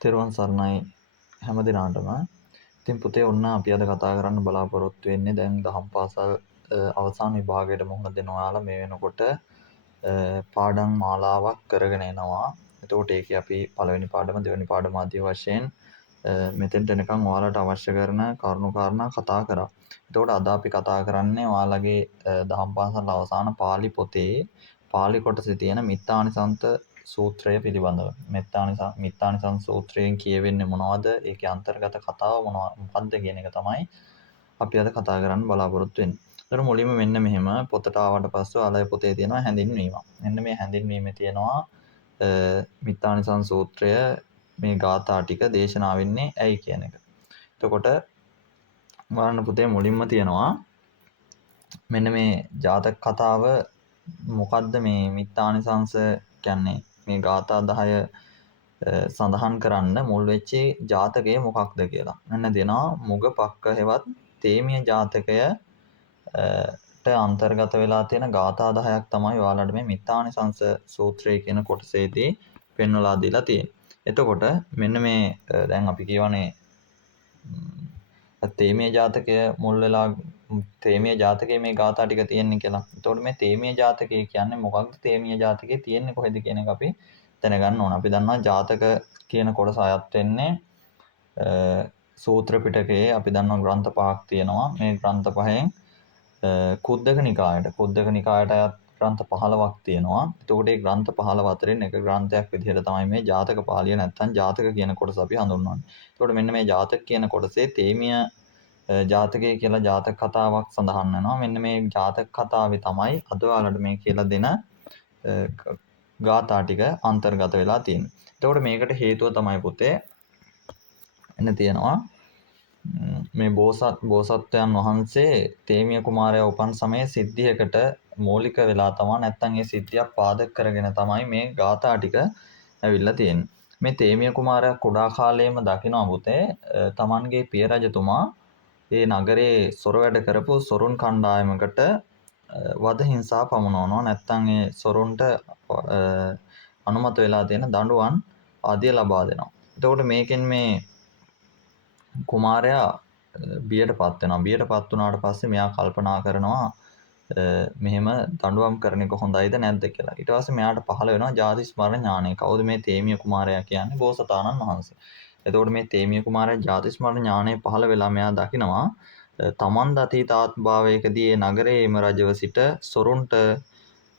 තෙරුවන් සරණයි හැම දිනාටම. ඉතින් පුතේ ඔන්න අපි අද කතා කරන්න බලාපොරොත්තු වෙන්නේ දැන් දහම් පාසල් අවසාන විභාගයට මුහුණ දෙන ඔයාලා මේ වෙනකොට පාඩම් මාලාවක් කරගෙන එනවා. එතකොට ඒකේ අපි පළවෙනි පාඩම දෙවෙනි පාඩම ආදී වශයෙන් මෙතෙන්ට එනකන් ඔයාලට අවශ්‍ය කරන කරුණු කාරණා කතා කරා. එතකොට අද අපි කතා කරන්නේ ඔයාලගේ දහම් පාසල් අවසාන පාලි පොතේ පාලි කොටසේ තියෙන මිත්තානිසන්ත සූත්‍රය පිළිබඳව. මිත්තානිසංස සූත්‍රයෙන් කියවෙන්නේ මොනවද? ඒකේ අන්තර්ගත කතාව මොකක්ද කියන එක තමයි අපි අද කතා කරන්න බලාපොරොත්තු වෙන්නේ. ඒතර මුලින්ම මෙන්න මෙහෙම පොතට ආවට පස්සේ ඔයාලගේ පොතේ තියෙනවා හැඳින්වීම. මෙන්න මේ හැඳින්වීමේ තියෙනවා මිත්තානිසංස සූත්‍රය මේ ගාථා ටික දේශනා වෙන්නේ ඇයි කියන එක. එතකොට බලන්න පුතේ මුලින්ම තියෙනවා මෙන්න මේ ජාතක කතාව මොකද්ද මේ මිත්තානිසංස කියන්නේ මේ ගාථා 10 සඳහන් කරන්න මුල් වෙච්ච ජාතකය මොකක්ද කියලා. මෙන්න දෙනවා මුග පක්ක හෙවත් තේමිය ජාතකය ට අන්තර්ගත වෙලා තියෙන ගාථා 10ක් තමයි ඔයාලට මේ මිත්තානිසංස සූත්‍රය කියන කොටසේදී පෙන්වලා දීලා තියෙන්නේ. එතකොට මෙන්න මේ දැන් අපි කියවනේ තේමිය ජාතකය මුල් වෙලා තේමිය ජාතකයේ මේ ගාථා ටික තියෙන්නේ කියලා. එතකොට මේ තේමිය ජාතකය කියන්නේ මොකක්ද? තේමිය ජාතකයේ තියෙන්නේ කොහෙද කියන එක අපි දැනගන්න ඕන. අපි දන්නවා ජාතක කියන කොටස අයත් වෙන්නේ සූත්‍ර පිටකයේ අපි දන්නවා ග්‍රන්ථ පහක් තියෙනවා. මේ ග්‍රන්ථ පහෙන් කුද්දක නිකායට අයත් ග්‍රන්ථ 15ක් තියෙනවා. එතකොට මේ ග්‍රන්ථ 15 අතරින් එක ග්‍රන්ථයක් විදිහට තමයි මේ ජාතක පාළිය නැත්තම් ජාතක කියන කොටස අපි හඳුන්වන්නේ. එතකොට මෙන්න මේ ජාතක කියන කොටසේ තේමිය ජාතකය කියලා ජාතක කතාවක් සඳහන් වෙනවා. මෙන්න මේ ජාතක කතාවේ තමයි අද ඔයාලට මේ කියලා දෙන ගාථා ටික අන්තර්ගත වෙලා තියෙන්නේ. එතකොට මේකට හේතුව තමයි පුතේ එන්න තියෙනවා මේ බෝසත්වයන් වහන්සේ තේමිය කුමාරයා උපන් සමයේ සිද්ධියකට මූලික වෙලා තමයි නැත්තම් ඒ සිද්ධියක් පාදක කරගෙන තමයි මේ ගාථා ටික ඇවිල්ලා තියෙන්නේ. මේ තේමිය කුමාරයා කුඩා කාලයේම දකිනවා පුතේ තමන්ගේ පිය රජතුමා ඒ නගරේ සොර වැඩ කරපු සොරුන් කණ්ඩායමකට වද හිංසා පමුණවනවා. නැත්තම් ඒ සොරුන්ට අනුමත වෙලා තියෙන දඬුවම් ආදිය ලබා දෙනවා. එතකොට මේකෙන් මේ කුමාරයා බියටපත් වෙනවා. බියටපත් වුණාට පස්සේ මෙයා කල්පනා කරනවා මෙහෙම දඬුවම් කරන එක හොඳයිද නැද්ද කියලා. ඊට පස්සේ මෙයාට පහළ වෙනවා ජාති ස්මරණ ඥානය. කවුද මේ තේමිය කුමාරයා කියන්නේ? බෝසතාණන් වහන්සේ. එතකොට මේ තේමිය කුමාරයා ජාති ස්මරණ ඥානය පහළ වෙලා මෙයා දකිනවා තමන් අතීත ආත්මභාවයකදී ඒ නගරයේම රජව සිට සොරුන්ට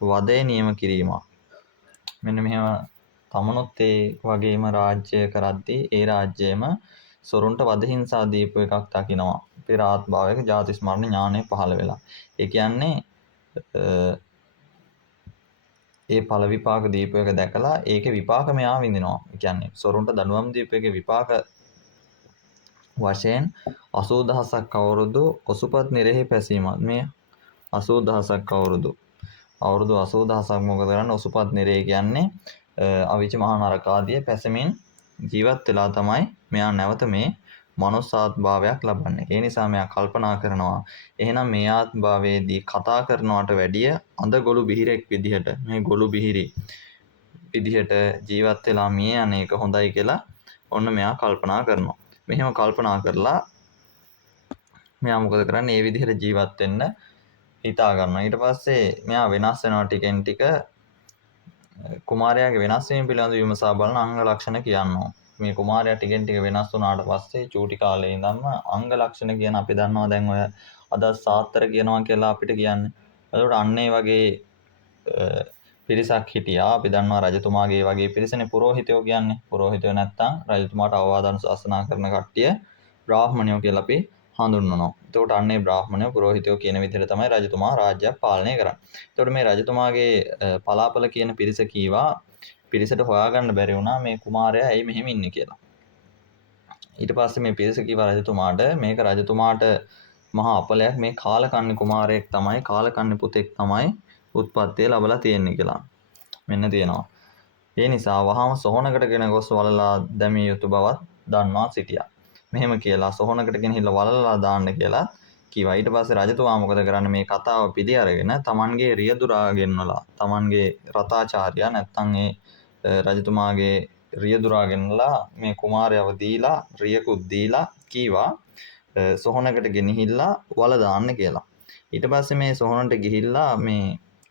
වදේ නියම කිරීම. මෙන්න මෙහෙම තමනුත් ඒ වගේම රාජ්‍ය කරද්දී ඒ රාජ්‍යයේම සොරුන්ට වද හිංසා දීපු එකක් දකිනවා. පෙර ආත්මභාවයක ජාති ස්මරණ ඥානය පහළ වෙලා. ඒ කියන්නේ ඒ ඵල විපාක දීපු එක දැකලා ඒකේ විපාක මෙයා විඳිනවා. ඒ කියන්නේ සොරුන්ට දඬුවම් දීපු එකේ විපාක වශයෙන් 80000ක් අවුරුදු ඔසුපත් නිරෙහි පැසීමත්. මේ 80000ක් අවුරුදු 80000ක් මොකද කරන්නේ? ඔසුපත් නිරේ කියන්නේ අවිච මහා නරක ආදී පැසමින් ජීවත් වෙලා තමයි මෙයා නැවත මේ මනුස්සාත්භාවයක් ලබන්නේ. ඒ නිසා මෙයා කල්පනා කරනවා එහෙනම් මේ ආත්මභාවයේදී කතා කරනවට වැඩිය අඳ ගොළු බිහිරෙක් විදිහට මේ ගොළු බිහිරි විදිහට ජීවත් වෙලා මිය අනේක හොඳයි කියලා ඔන්න මෙයා කල්පනා කරනවා. මෙහෙම කල්පනා කරලා මෙයා මොකද කරන්නේ? මේ විදිහට ජීවත් වෙන්න හිතා ගන්නවා. ඊට පස්සේ මෙයා වෙනස් වෙනවා ටිකෙන් ටික. කුමාරයාගේ වෙනස් වීම පිළිබඳව විමසා බලන අංග ලක්ෂණ කියනවා. මේ කුමාරයා ටිකෙන් ටික වෙනස් වුණාට පස්සේ චූටි කාලේ ඉඳන්ම අංග ලක්ෂණ කියන අපි දන්නවා දැන් ඔය අද සාත්‍තර කියනවා කියලා අපිට කියන්නේ. ඒකට අන්න ඒ වගේ පිරිසක් හිටියා. අපි දන්නවා රජතුමාගේ වගේ පිරිසනේ පුරෝහිතයෝ කියන්නේ. පුරෝහිතයෝ නැත්තම් රජතුමාට අවවාද අනුශාසනා කරන කට්ටිය බ්‍රාහ්මණයෝ කියලා අපි හඳුන්වනවා. එතකොට අන්නේ බ්‍රාහ්මණයෝ පුරෝහිතයෝ කියන විදිහට තමයි රජතුමා රාජ්‍යයක් පාලනය කරන්නේ. එතකොට මේ රජතුමාගේ පලාපල කියන පිරිස කීවා පිරිසට හොයාගන්න බැරි වුණා මේ කුමාරයා ඇයි මෙහෙම ඉන්නේ කියලා. ඊට පස්සේ මේ පිරිස කීවා රජතුමාට මේක රජතුමාට මහා අපලයක් මේ කාලකන්ණි කුමාරයෙක් තමයි කාලකන්ණි පුතෙක් තමයි උත්පත්තිය ලැබලා තියෙන්නේ කියලා. මෙන්න තියෙනවා. ඒ නිසා වහාම සොහනකටගෙන ගොස් වලලා දැමිය යුතු බවත් දන්වා සිටියා. මෙහෙම කියලා සොහනකට ගෙනහිල්ලා වලලා දාන්න කියලා කිව්වා. ඊට පස්සේ රජතුමා මොකද කරන්නේ? මේ කතාව පිළි අරගෙන තමන්ගේ රියදුරා ගෙන්නලා තමන්ගේ රතාචාර්යා නැත්තම් ඒ රජතුමාගේ රියදුරා ගෙනලා මේ කුමාරයව දීලා රියකුත් දීලා කීවා සොහොනකට ගෙනහිල්ලා වල දාන්න කියලා. ඊට පස්සේ මේ සොහොනට ගිහිල්ලා මේ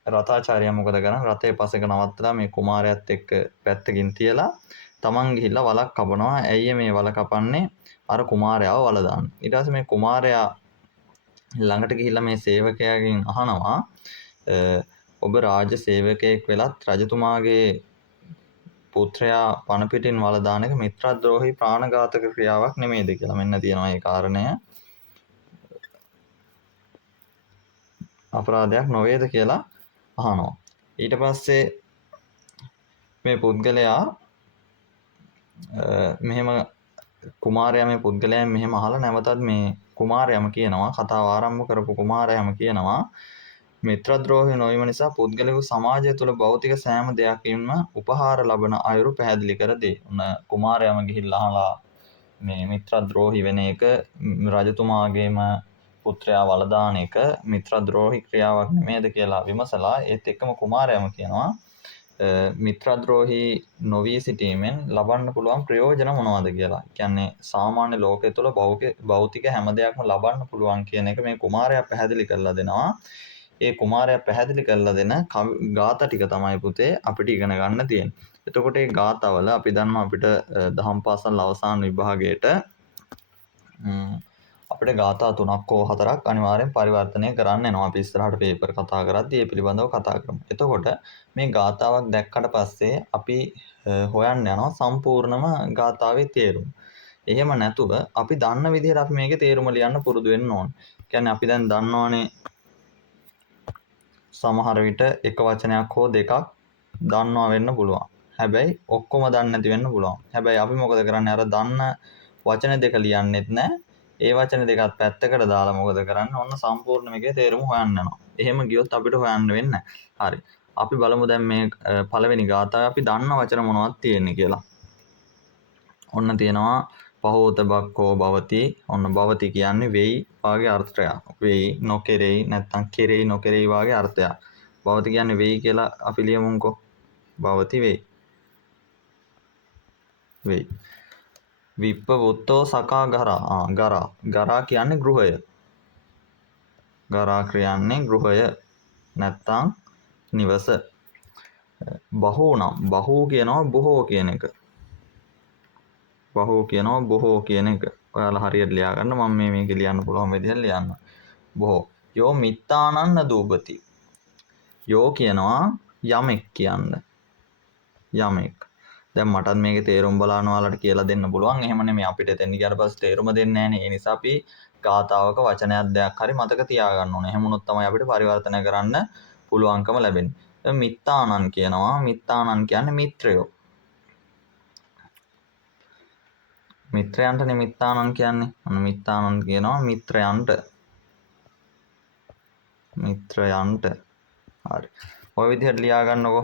රතාචාර්යයා මොකද කරන්නේ? රතේ පසෙක නවත්තලා මේ කුමාරයාත් එක්ක පැත්තකින් තියලා තමන් ගිහිල්ලා වලක් කපනවා. ඇයි මේ වල කපන්නේ? අර කුමාරයාව වල දාන්න. ඊට පස්සේ මේ කුමාරයා ළඟට ගිහිල්ලා මේ සේවකයාගෙන් අහනවා ඔබ රාජ සේවකයෙක් වෙලත් රජතුමාගේ පුත්‍රයා පණ පිටින් වල දාන එක මිත්‍රද්‍රෝහී ප්‍රාණඝාතක ක්‍රියාවක් නෙමෙයිද කියලා. මෙන්න තියෙනවා මේ කාරණය. අපරාධයක් නොවේද කියලා අහනවා. ඊට පස්සේ මේ පුද්ගලයා මෙහෙම කුමාරයා මේ පුද්ගලයන් මෙහෙම අහලා නැවතත් මේ කුමාරයාම කියනවා කතාව ආරම්භ කරපු කුමාරයාම කියනවා මිත්‍රද්‍රෝහී නොවීම නිසා පුද්ගලයෙකු සමාජය තුළ භෞතික සෑම දෙයකින්ම උපහාර ලබන අයුරු පැහැදිලි කර දෙයි. උන කුමාරයාම ගිහිල්ලා අහලා මේ මිත්‍රද්‍රෝහී වෙන එක රජතුමාගේම පුත්‍රයා වලදාන එක මිත්‍රද්‍රෝහී ක්‍රියාවක් නෙමෙයිද කියලා විමසලා ඒත් එක්කම කුමාරයාම කියනවා මිත්‍රද්‍රෝහී නොවී සිටීමෙන් ලබන්න පුළුවන් ප්‍රයෝජන මොනවද කියලා. කියන්නේ සාමාන්‍ය ලෝකයේ තුල භෞතික හැම දෙයක්ම ලබන්න පුළුවන් කියන එක මේ කුමාරයා පැහැදිලි කරලා දෙනවා. ඒ කුමාරයා පැහැදිලි කරලා දෙන ගාථා ටික තමයි පුතේ අපිට ඉගෙන ගන්න තියෙන්නේ. එතකොට මේ ගාථාවල අපි දන්නවා අපිට දහම් පාසල් අවසාන විභාගයට අපිට ගාථා 3ක් හෝ 4ක් අනිවාර්යෙන් පරිවර්තනය කරන්න වෙනවා. අපි ඉස්සරහට පේපර් කතා කරද්දී ඒ පිළිබඳව කතා කරමු. එතකොට මේ ගාථාවක් දැක්කට පස්සේ අපි හොයන්න යනවා සම්පූර්ණම ගාථාවේ තේරුම. එහෙම නැතුව අපි දන්න විදිහට අපි මේකේ තේරුම ලියන්න පුරුදු වෙන්න ඕන. කියන්නේ අපි දැන් දන්නවනේ සමහර විට එක වචනයක් හෝ දෙකක් දන්නවා වෙන්න පුළුවන්. හැබැයි ඔක්කොම දන්නේ නැති වෙන්න පුළුවන්. හැබැයි අපි මොකද කරන්නේ? අර දන්න වචන දෙක ලියන්නෙත් නැහැ. ඒ වචන දෙකත් පැත්තකට දාලා මොකද කරන්නේ? ඔන්න සම්පූර්ණ මේකේ තේරුම හොයන්න යනවා. එහෙම ගියොත් අපිට හොයන්න වෙන්නේ නැහැ. හරි. අපි බලමු දැන් මේ පළවෙනි ගාථාවේ අපි දන්න වචන මොනවද තියෙන්නේ කියලා. ඔන්න තියෙනවා පහෝත බක්කෝ භවති. ඔන්න භවති කියන්නේ වෙයි වාගේ අර්ථයක්. වෙයි නොකෙරෙයි නැත්නම් කෙරෙයි නොකෙරෙයි වාගේ අර්ථයක්. භවති කියන්නේ වෙයි කියලා අපි ලියමුකෝ. භවති වෙයි. වෙයි. විප්පවුත්තෝ සකා ගරා. ගරා කියන්නේ ගෘහය. ගරා කියන්නේ ගෘහය නැත්නම් නිවස. බහූ නම් බහූ කියනවා බොහෝ කියන එක. බහූ කියනවා බොහෝ කියන එක. ඔයාලා හරියට ලියා ගන්න. මම මේක ලියන්න පුළුවන් විදිහට ලියන්න. බොහෝ. යෝ මිත්තානන්න දූපති. යෝ කියනවා යමෙක් කියන්න. යමෙක්. දැන් මටත් මේකේ තේරුම් බලන්න ඔයාලට කියලා දෙන්න පුළුවන්. එහෙම නෙමෙයි අපිට එතෙන් ගියාට පස්සේ තේරුම දෙන්නේ නැහනේ. ඒ නිසා අපි ගාතාවක වචනයක් දෙයක් හරි මතක තියාගන්න ඕනේ. එහෙම වුණොත් තමයි අපිට පරිවර්තනය කරන්න පුළුවන්කම ලැබෙන්නේ. මිත්තානන් කියනවා. මිත්තානන් කියන්නේ මිත්‍රයෝ. මිත්‍රයන්ට මිත්තානන් කියන්නේ. අන්න මිත්තානන් කියනවා මිත්‍රයන්ට. මිත්‍රයන්ට. හරි. ඔය විදිහට ලියා ගන්නකො.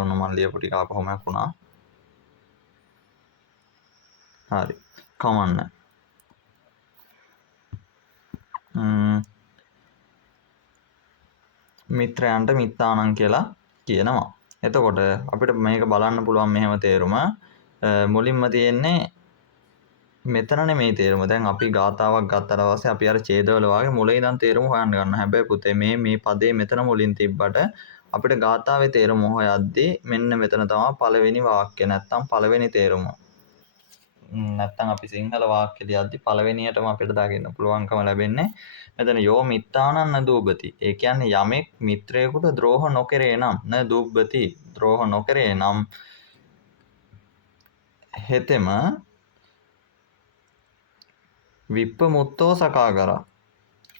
ඔන්න මම ලියපු ටික ආපහුම වුණා. හරි. කමන්න. මිත්‍රයන්ට මිත්තානන් කියලා කියනවා. එතකොට අපිට මේක බලන්න පුළුවන් මෙහෙම තේරුම මුලින්ම තියෙන්නේ මෙතනනේ මේ තේරුම. දැන් අපි ගාතාවක් ගත්තට පස්සේ අපි අර ඡේදවල වාගේ මුලින් ඉඳන් තේරුම හොයන්න ගන්නවා. හැබැයි පුතේ මේ පදේ මෙතන මුලින් තිබ්බට අපිට ගාතාවේ තේරුම හොයද්දී මෙන්න මෙතන තමයි පළවෙනි වාක්‍ය නැත්තම් පළවෙනි තේරුම. නැත්තම් අපි සිංහල වාක්‍ය ලියද්දී පළවෙනියටම අපිට දකින්න පුළුවන්කම ලැබෙන්නේ මෙතන යෝ මිත්තානන්න දූපති. ඒ කියන්නේ යමෙක් මිත්‍රයෙකුට ද්‍රෝහ නොකරේ නම් න දූපති ද්‍රෝහ නොකරේ නම් හෙතෙම විප්පමුත්තෝ සකා කරා.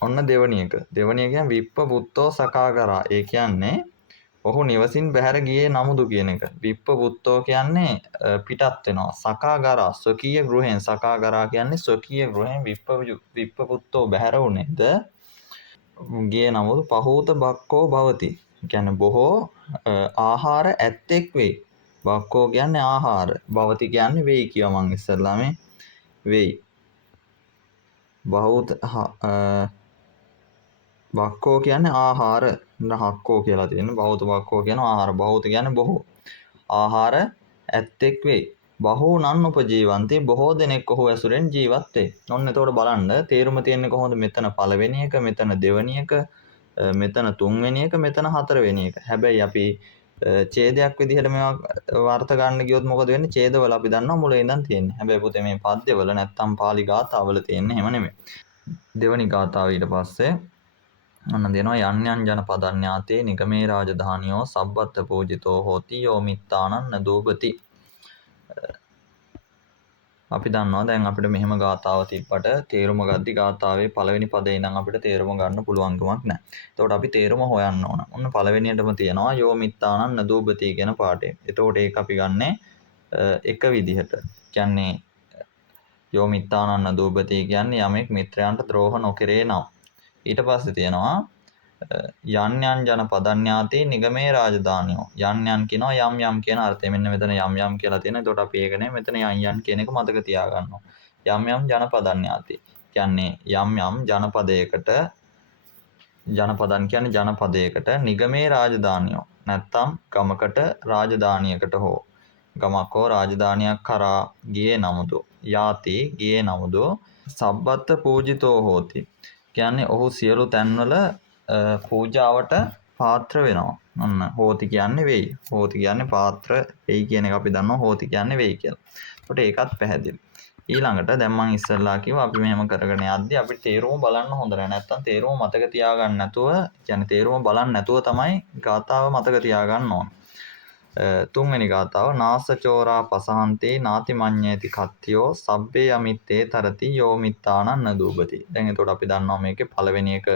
ඔන්න දෙවණි එක. දෙවණි එක කියන්නේ විප්පමුත්තෝ සකා කරා. ඒ කියන්නේ ඔහු නිවසින් බැහැර ගියේ නමුදු කියන එක. විප්පමුත්තෝ කියන්නේ පිටත් වෙනවා. සකා කරා ස්වකීය ගෘහෙන් සකා කරා කියන්නේ ස්වකීය ගෘහෙන් විප්පමුත්තෝ බැහැර වුනේද ගියේ නමුදු පහූත බක්කෝ භවති. කියන්නේ බොහෝ ආහාර ඇත්තෙක් වෙයි. බක්කෝ කියන්නේ ආහාර. භවති කියන්නේ වෙයි කියවා මං ඉස්සෙල්ලා මේ වෙයි. බහූත බක්කෝ කියන්නේ ආහාර. හක්කෝ කියලා තියෙන බහුත වක්කෝ කියන ආහාර. බහුත කියන්නේ බොහෝ. ආහාර ඇත්තෙක් වෙයි. බහූ නන් උපජීවන්ති බොහෝ දෙනෙක් ඔහු ඇසුරෙන් ජීවත් වෙයි. ඔන්න එතකොට බලන්න තේරුම තියෙන්නේ කොහොමද? මෙතන පළවෙනි එක, මෙතන දෙවෙනි එක, මෙතන තුන්වෙනි එක, මෙතන හතරවෙනි එක. හැබැයි අපි ඡේදයක් විදිහට මේවා වර්ථ ගන්න ගියොත් මොකද වෙන්නේ? ඡේදවල අපි දන්නවා මුල ඉඳන් තියෙන්නේ. හැබැයි පුතේ මේ පද්‍යවල නැත්තම් පාලි ගාථාවල තියෙන්නේ එහෙම නෙමෙයි. දෙවෙනි ගාථාව ඊට පස්සේ අන්න දෙනවා යන්යන් ජන පදඤ්ඤාතේ නිගමේ රාජධානියෝ සබ්බත් පූජිතෝ හෝති යෝ මිත්තානං නදූපති. අපි දන්නවා දැන් අපිට මෙහෙම ගාථාව තිබ්බට තේරුම ගද්දි ගාථාවේ පළවෙනි පදේ ඉඳන් අපිට තේරුම ගන්න පුළුවන්කමක් නැහැ. එතකොට අපි තේරුම හොයන්න ඕන. ඔන්න පළවෙනියටම තියෙනවා යෝ මිත්තානං නදූපති කියන පාඩේ. එතකොට ඒක අපි ගන්නෙ එක විදිහට. කියන්නේ යෝ මිත්තානං නදූපති කියන්නේ යමෙක් මිත්‍රයන්ට ද්‍රෝහ නොකරේ නම්. ඊට පස්සේ තියෙනවා යන් ජන පදඤ්ඤාතේ නිගමේ රාජධානියෝ. යන් කියනවා යම් යම් කියන අර්ථය. මෙන්න මෙතන යම් යම් කියලා තියෙනවා. එතකොට අපි ඒක නේ මෙතන යන් කියන එක මතක තියාගන්නවා. යම් යම් ජන පදඤ්ඤාතේ කියන්නේ යම් යම් ජනපදයකට ජනපදන් කියන්නේ ජනපදයකට නිගමේ රාජධානියෝ නැත්තම් ගමකට රාජධානියකට හෝ ගමක් හෝ රාජධානියක් කරා ගියේ නමුදු යාති ගියේ නමුදු සබ්බත් පූජිතෝ හෝති. කියන්නේ ඔහු සියලු තැන්වල පූජාවට පාත්‍ර වෙනවා. ඔන්න හෝති කියන්නේ වෙයි. හෝති කියන්නේ පාත්‍ර වෙයි කියන එක අපි දන්නවා. හෝති කියන්නේ වෙයි කියලා. ඒකට ඒකත් පැහැදිලි. ඊළඟට දැන් මම ඉස්සෙල්ලා කිව්වා අපි මෙහෙම කරගෙන යද්දි අපිට තේරුම බලන්න හොඳ නැහැ. නැත්තම් තේරුම මතක තියාගන්න නැතුව, කියන්නේ තේරුම බලන්න නැතුව තමයි ගාථාව මතක තියාගන්න ඕන. තුන්වෙනි ගාථාව නාසචෝරා පසහන්තේ නාති මඤ්ඤේති කත්තියෝ සබ්බේ අමිත්තේ තරති යෝ මිත්තානං නදූපති. දැන් එතකොට අපි දන්නවා මේකේ පළවෙනි එක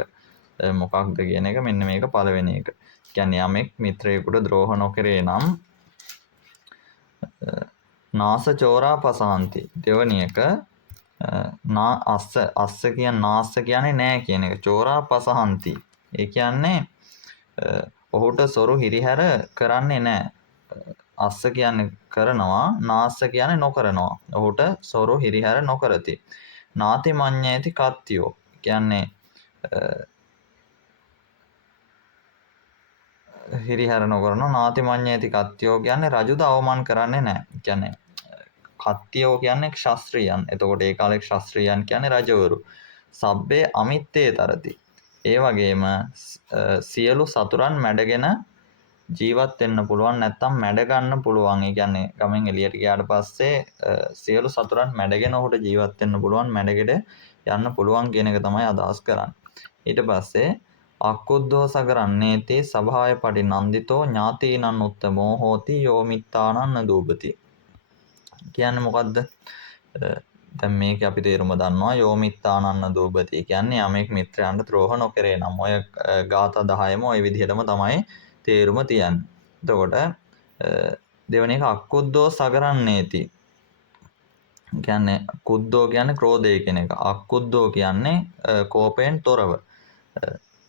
මොකක්ද කියන එක. මෙන්න මේක පළවෙනි එක. කියන්නේ යමෙක් මිත්‍රයෙකුට ද්‍රෝහ නොකරේ නම් නාසචෝරා පසහන්ති. දෙවෙනි එක අස්ස කියන්නේ නාස්ස කියන්නේ නෑ කියන එක. චෝරා පසහන්ති. ඒ කියන්නේ ඔහුට සොරු හිරිහැර කරන්නේ නෑ. අස්ස කියන්නේ කරනවා, නාස්ස කියන්නේ නොකරනවා. ඔහුට සොරු හිරිහැර නොකරති. නාති මඤ්ඤේති කත්තියෝ කියන්නේ හිරිහැර නොකරනවා. නාති මඤ්ඤේති කත්තියෝ කියන්නේ රජුද අවමාන කරන්නේ නැහැ. කියන්නේ කත්තියෝ කියන්නේ ක්ෂත්‍රියයන්. එතකොට ඒ කාලේ ක්ෂත්‍රියයන් කියන්නේ රජවරු. සබ්බේ අමිත්තේ තරති. ඒ වගේම සියලු සතුරන් මැඩගෙන ජීවත් වෙන්න පුළුවන් නැත්තම් මැඩ ගන්න පුළුවන්. ඒ කියන්නේ ගමෙන් එළියට ගියාට පස්සේ සියලු සතුරන් මැඩගෙන ඔහුට ජීවත් වෙන්න පුළුවන්, මැඩගෙඩ යන්න පුළුවන් කියන එක තමයි අදහස් කරන්නේ. ඊට පස්සේ අක්කුද්දෝ සගරන්නේතේ සභාය පටි නන්දිතෝ ඥාතීනං උත්තමෝ හෝති යෝ මිත්තානං නදූපති. කියන්නේ මොකද්ද? දැන් මේක අපි තේරුම දන්නවා යෝ මිත්තානං නදූපති කියන්නේ යමෙක් මිත්‍රයන්ට ද්‍රෝහ නොකරේ නම්. ඔය ගාථා 10ම ওই විදිහටම තමයි තේරුම තියන්නේ. එතකොට දෙවෙනි එක අක්කුද්දෝ සගරන්නේති. කියන්නේ කුද්දෝ කියන්නේ ක්‍රෝධය කියන එක. අක්කුද්දෝ කියන්නේ කෝපයෙන් තොරව.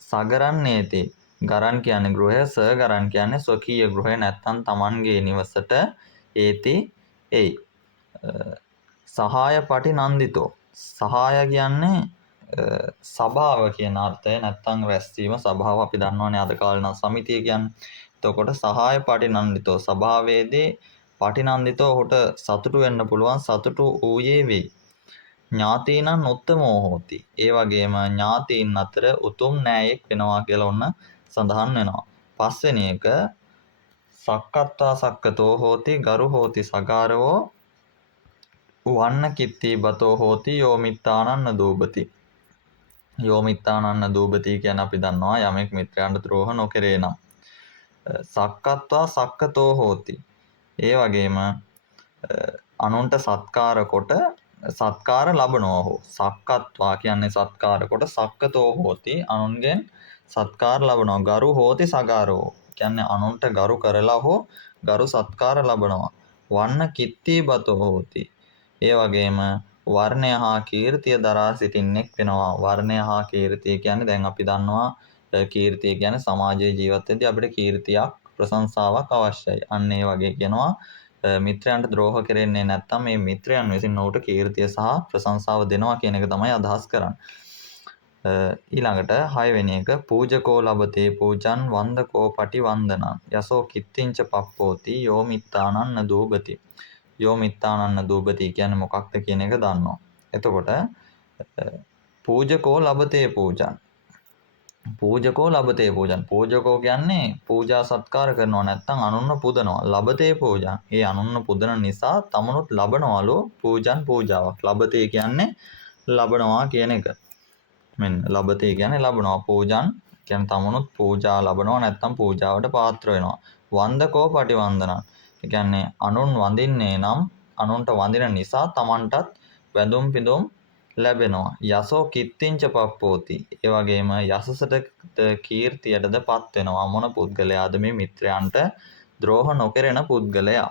සගරන්නේති ගරන් කියන්නේ ගෘහය, සගරන් කියන්නේ ස්වකීය ගෘහය නැත්තම් තමන්ගේ නිවසට ඒති එයි. සහාය පටි නන්දිතෝ. සහාය කියන්නේ සභාව කියන අර්ථය නැත්තම් රැස්වීම, සභාව අපි දන්නවනේ අද කාලේ නම් සමිතිය කියන්නේ. එතකොට සහාය පටි නන්දිතෝ සභාවේදී පටි නන්දිතෝ ඔහුට සතුටු වෙන්න පුළුවන්, සතුටු ඌයේ වෙයි. ඥාතීනං උත්තමෝ හෝති. ඒ වගේම ඥාතීන් අතර උතුම් නෑයෙක් වෙනවා කියලා ඔන්න සඳහන් වෙනවා. පස්වෙනි එක සක්කත්වා සක්කතෝ හෝති ගරු හෝති සගාරවෝ වන්න කිත්ති බතෝ හෝති යෝ මිත්තානං නදූපති. යෝ මිත්තානං නදූපති කියන්නේ අපි දන්නවා යමෙක් මිත්‍රයන්ට ද්‍රෝහ නොකරේ නම්. සක්කත්වා සක්කතෝ හෝති. ඒ වගේම අනුන්ට සත්කාර කොට සත්කාර ලබනවා හෝ. සක්කත්වා කියන්නේ සත්කාර කොට, සක්කතෝ හෝති අනුන්ගෙන් සත්කාර ලබනවා. ගරු හෝති සගාරෝ කියන්නේ අනුන්ට ගරු කරලා හෝ ගරු සත්කාර ලබනවා. වන්න කිත්ති බතෝ හෝති. ඒ වගේම වර්ණය හා කීර්තිය දරා සිටින්නෙක් වෙනවා. වර්ණය හා කීර්තිය කියන්නේ දැන් අපි දන්නවා කීර්තිය කියන්නේ සමාජයේ ජීවත් වෙද්දී අපිට කීර්තියක්, ප්‍රශංසාවක් අවශ්‍යයි. අන්න ඒ වගේ කියනවා මිත්‍රයන්ට ද්‍රෝහ කරන්නේ නැත්නම් මේ මිත්‍රයන් විසින් ඔහුට කීර්තිය සහ ප්‍රශංසාව දෙනවා කියන එක තමයි අදහස් කරන්නේ. ඊළඟට 6 වෙනි එක පූජකෝ ලබතේ පූජන් වන්දකෝ පටිවන්දනං යසෝ කිත්තිංච පප්පෝති යෝ මිත්තානන්න දූපති. යෝ මිත්තානන්න දූපති කියන්නේ මොකක්ද කියන එක දන්නවා. එතකොට පූජකෝ ලබතේ පූජන්. පූජකෝ ලබතේ පූජන්. පූජකෝ කියන්නේ පූජා සත්කාර කරනවා නැත්නම් අනුන්න පුදනවා. ලබතේ පූජන්. ඒ අනුන්න පුදන නිසා තමනුත් ලබනවලු පූජන් පූජාවක්. ලබතේ කියන්නේ ලබනවා කියන එක. මෙන්න ලබතේ කියන්නේ ලබනවා. පූජන් කියන්නේ තමනුත් පූජා ලබනවා නැත්නම් පූජාවට පාත්‍ර වෙනවා. වන්දකෝ පටිවන්දනං. ඒ කියන්නේ අනුන් වඳින්නේ නම් අනුන්ට වඳින නිසා තමන්ටත් වැඳුම් පිදුම් ලැබෙනවා. යසෝ කිත්තිංච පප්පෝති. ඒ වගේම යසසට කීර්තියටද පත් වෙනවා. මොන පුද්ගලයාද මේ මිත්‍රයන්ට ද්‍රෝහ නොකරන පුද්ගලයා.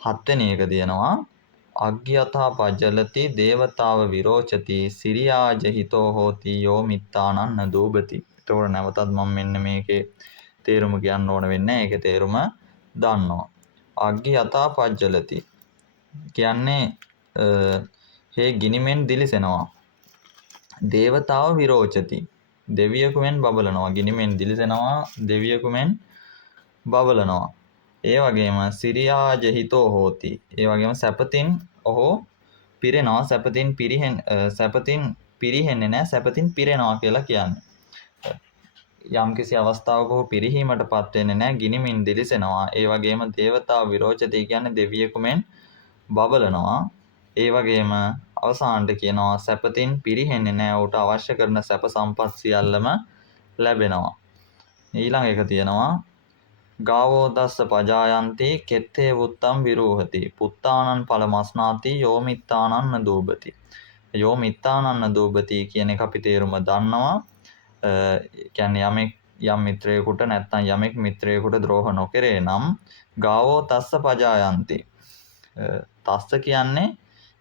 7 වෙනි එක තියෙනවා අග්ගයතා පජ්ජලති දේවතාව විරෝචති සිරියාජ හිතෝ හෝති යෝ මිත්තානන්න දූපති. එතකොට නැවතත් මම මෙන්න මේකේ තේරුම කියන්න ඕන වෙන්නේ. ඒකේ තේරුම දන්නවා. අග්ගයතා පජ්ජලති කියන්නේ හේ ගිනිමෙන් දිලිසෙනවා. දේවතාව විරෝචති. දෙවියෙකු මෙන් බබලනවා. ගිනිමෙන් දිලිසෙනවා. දෙවියෙකු මෙන් බබලනවා. ඒ වගේම සිරියාජ හිතෝ හෝති. ඒ වගේම සැපතින් ඔහු පිරෙනවා. සැපතින් පිරිහෙන්නේ නැහැ. සැපතින් පිරෙනවා කියලා කියන්නේ. යම්කිසි අවස්ථාවක ඔහු පිරිහීමටපත් වෙන්නේ නැහැ. ගිනිමින් දිලිසෙනවා. ඒ වගේම දේවතාව විරෝචති කියන්නේ දෙවියෙකු මෙන් බබලනවා. ඒ වගේම අවසානට කියනවා සැපතින් පිරිහෙන්නේ නැහැ. ඌට අවශ්‍ය කරන සැප සම්පත් සියල්ලම ලැබෙනවා. ඊළඟ එක තියෙනවා ගාවෝ දස්ස පජායන්ති කෙත්තේ වුත්තම් විරූහති පුත්තානං පලමස්නාති යෝ මිත්තානන්න දූපති. යෝ මිත්තානන්න දූපති කියන එක අපි තේරුම දන්නවා. කියන්නේ යම් මිත්‍රයෙකුට නැත්නම් යමෙක් මිත්‍රයෙකුට ද්‍රෝහ නොකරේ නම් ගාවෝ තස්ස පජායන්ති. තස්ස කියන්නේ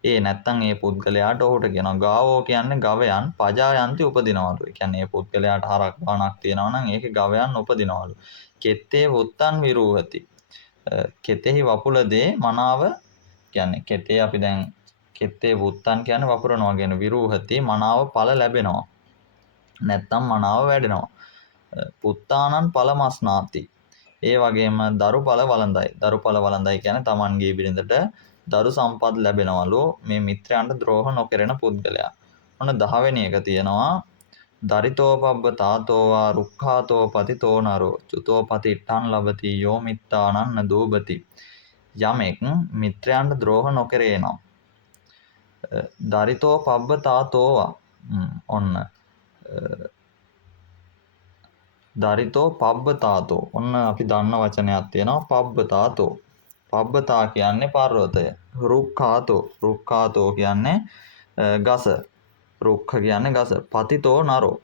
ඒ නැත්තම් ඒ පුද්ගලයාට ඔහුට කියනවා. ගාවෝ කියන්නේ ගවයන් පජායන්ති උපදිනවලු. ඒ කියන්නේ ඒ පුද්ගලයාට හරක් ගානක් තියෙනවා නම් ඒකේ ගවයන් උපදිනවලු. කෙත්තේ වුත්තන් විරූහති. කෙතෙහි වපුලදේ මනාව කියන්නේ කෙතේ අපි දැන් කෙත්තේ වුත්තන් කියන්නේ වපුරනවා කියන විරූහති මනාව ඵල ලැබෙනවා. නැත්තම් මනාව වැඩෙනවා. පුත්තානං පලමස්නාති. ඒ වගේම දරු ඵල වළඳයි. දරු ඵල වළඳයි කියන්නේ Tamanගේ බිරිඳට දරු සම්පත් ලැබෙනවලු මේ මිත්‍රයන්ට ද්‍රෝහ නොකරන පුද්ගලයා. ඔන්න 10 වෙනි එක තියෙනවා දරිතෝ පබ්බ තාතෝවා රුක්ඛාතෝ පතිතෝ නරෝ චුතෝ පතිට්ඨං ලබති යෝ මිත්තානන්න දූපති. යමෙක් මිත්‍රයන්ට ද්‍රෝහ නොකරේ නම් දරිතෝ පබ්බ තාතෝවා ඔන්න දරිතෝ පබ්බතාතෝ. ඔන්න අපි දන්න වචනයක් තියෙනවා පබ්බතාතෝ. පබ්බතා කියන්නේ පර්වතය. රුක්ඛාතෝ කියන්නේ ගස. රුක්ඛ කියන්නේ ගස. පතිතෝ නරෝ.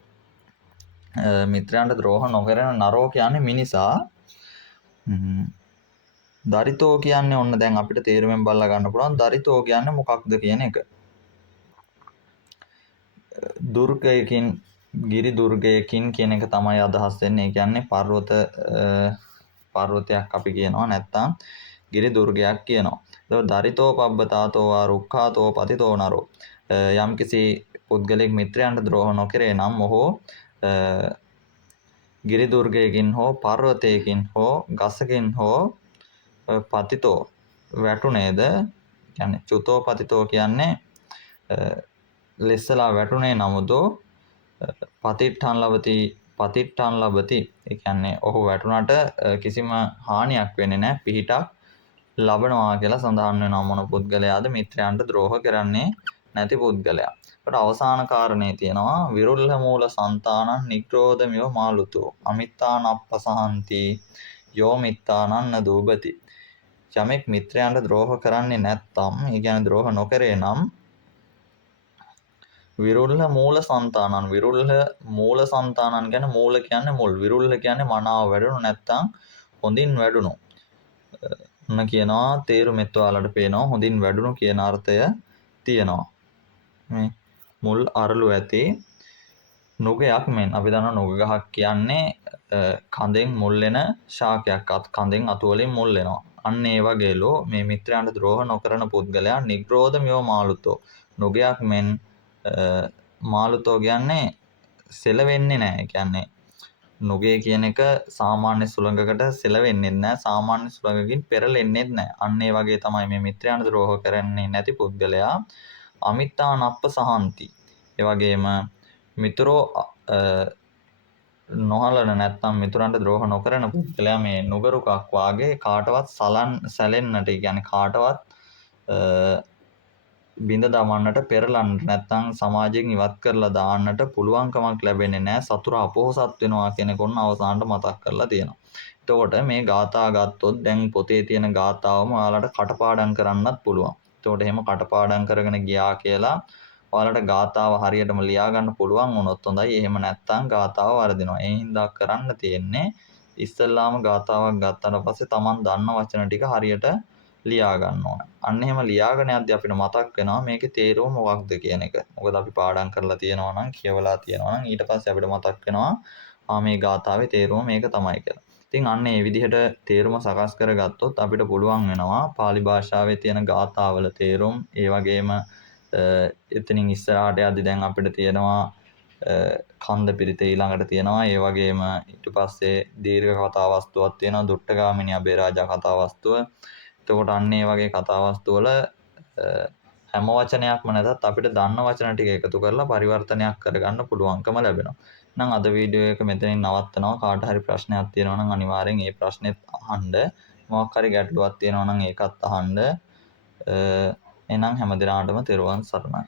මිත්‍රයන්ට ද්‍රෝහ නොකරන නරෝ කියන්නේ මිනිසා. දරිතෝ කියන්නේ ඔන්න දැන් අපිට තේරුමෙන් බලලා ගන්න පුළුවන් දරිතෝ කියන්නේ මොකක්ද කියන එක. දුර්ගයකින් ගිරි දුර්ගයකින් කියන එක තමයි අදහස් වෙන්නේ. ඒ කියන්නේ පර්වතයක් අපි කියනවා නැත්තම් ගිරි දුර්ගයක් කියනවා. ඒක දරිතෝ පබ්බතාතෝ වා රුක්ඛාතෝ පතිතෝ නරෝ. යම්කිසි පුද්ගලික මිත්‍රයන්ට ද්‍රෝහ නොකරේ නම් ඔහු ගිරි දුර්ගයකින් හෝ පර්වතයකින් හෝ ගසකින් හෝ පතිතෝ වැටුනේද කියන්නේ චුතෝ පතිතෝ කියන්නේ ලෙස්සලා වැටුනේ නමුදෝ පතිට්ඨං ලබති. ඒ කියන්නේ ඔහු වැටුණාට කිසිම හානියක් වෙන්නේ නැහැ. පිහිටක් ලබනවා කියලා සඳහන් වෙනවා. මොන පුද්ගලයාද මිත්‍රයන්ට ද්‍රෝහ කරන්නේ නැති පුද්ගලයා. ඒකට අවසාන කාරණේ තියෙනවා විරුල්හ මූල సంతානං නිග්‍රෝධමිව මාළුතෝ අමිත්තානප්පසහන්ති යෝ මිත්තානන්න දූපති. යමෙක් මිත්‍රයන්ට ද්‍රෝහ කරන්නේ නැත්නම් ඒ කියන්නේ ද්‍රෝහ නොකරේ නම් විරුල්හ මූල సంతානං විරුල්හ මූල సంతානං කියන්නේ මූල කියන්නේ මුල්. විරුල්හ කියන්නේ මනාව වැඩුණු නැත්නම් හොඳින් වැඩුණු. ඔන්න කියනවා තේරුමෙත් ඔයාලට පේනවා හොඳින් වැඩුණු කියන අර්ථය තියෙනවා. මේ මුල් අරලු ඇති නුගයක් මෙන් අපි දන්නා නුග ගහක් කියන්නේ කඳෙන් මුල් වෙන ශාකයක්. කඳෙන් අතු වලින් මුල් වෙනවා. අන්න ඒ වගේලෝ මේ මිත්‍රයන්ට ද්‍රෝහ නොකරන පුද්ගලයා නිග්‍රෝධමිව මාළුතෝ නුගයක් මෙන් මාළුතෝ කියන්නේ සෙලවෙන්නේ නැහැ. ඒ කියන්නේ නුගය කියන එක සාමාන්‍ය සුළඟකට සෙලවෙන්නේ නැහැ. සාමාන්‍ය සුළඟකින් පෙරලෙන්නේ නැහැ. අන්න ඒ වගේ තමයි මේ මිත්‍රයන්ට ද්‍රෝහ කරන්නේ නැති පුද්ගලයා අමිත්තානප්ප සහන්ති. ඒ වගේම මිතුරෝ නොහලන නැත්නම් මිතුරන්ට ද්‍රෝහ නොකරන පුද්ගලයා මේ නුගරුකක් වාගේ කාටවත් සැලෙන්නට, ඒ කියන්නේ කාටවත් බිඳ දමන්නට, පෙරලන්නට නැත්නම් සමාජයෙන් ඉවත් කරලා දාන්නට පුළුවන්කමක් ලැබෙන්නේ නැහැ. සතුර අපොහසත් වෙනවා කියන එක ඔන්න අවසානට මතක් කරලා තියෙනවා. එතකොට මේ ගාථා ගත්තොත් දැන් පොතේ තියෙන ගාථාවම ඔයාලට කටපාඩම් කරන්නත් පුළුවන්. එතකොට එහෙම කටපාඩම් කරගෙන ගියා කියලා ඔයාලට ගාථාව හරියටම ලියා ගන්න පුළුවන් වුණොත් හොඳයි. එහෙම නැත්නම් ගාථාව වර්ධිනවා. ඒ හින්දා කරන්න තියෙන්නේ ඉස්සෙල්ලාම ගාථාවක් ගත්තාට පස්සේ Taman දන්න වචන ටික හරියට ලියා ගන්න ඕන. අන්න එහෙම ලියාගෙන යද්දී අපිට මතක් වෙනවා මේකේ තේරුම මොකක්ද කියන එක. මොකද අපි පාඩම් කරලා තියෙනවා නම්, කියවලා තියෙනවා නම් ඊට පස්සේ අපිට මතක් වෙනවා මේ ගාථාවේ තේරුම මේක තමයි කියලා. ඉතින් අන්න ඒ විදිහට තේරුම සකස් කරගත්තොත් අපිට පුළුවන් වෙනවා pāli භාෂාවේ තියෙන ගාථාවල තේරුම්, ඒ වගේම එතනින් ඉස්සරහට යද්දී දැන් අපිට තියෙනවා කන්ද පිරිත ඊළඟට තියෙනවා. ඒ වගේම ඊට පස්සේ දීර්ඝ කතා වස්තුවක් තියෙනවා, දුට්ටගාමිනී අබේරාජා කතා වස්තුව. එතකොට අන්න ඒ වගේ කතා වස්තු වල හැම වචනයක්ම නැතත් අපිට දන්න වචන ටික එකතු කරලා පරිවර්තනයක් කරගන්න පුළුවන්කම ලැබෙනවා. එහෙනම් අද වීඩියෝ එක මෙතනින් නවත්තනවා. කාට හරි ප්‍රශ්නයක් තියෙනවා නම් අනිවාර්යෙන් ඒ ප්‍රශ්නෙත් අහන්න. මොකක් හරි ගැටලුවක් තියෙනවා නම් ඒකත් අහන්න. එහෙනම් හැම දිනාටම තෙරුවන් සරණයි.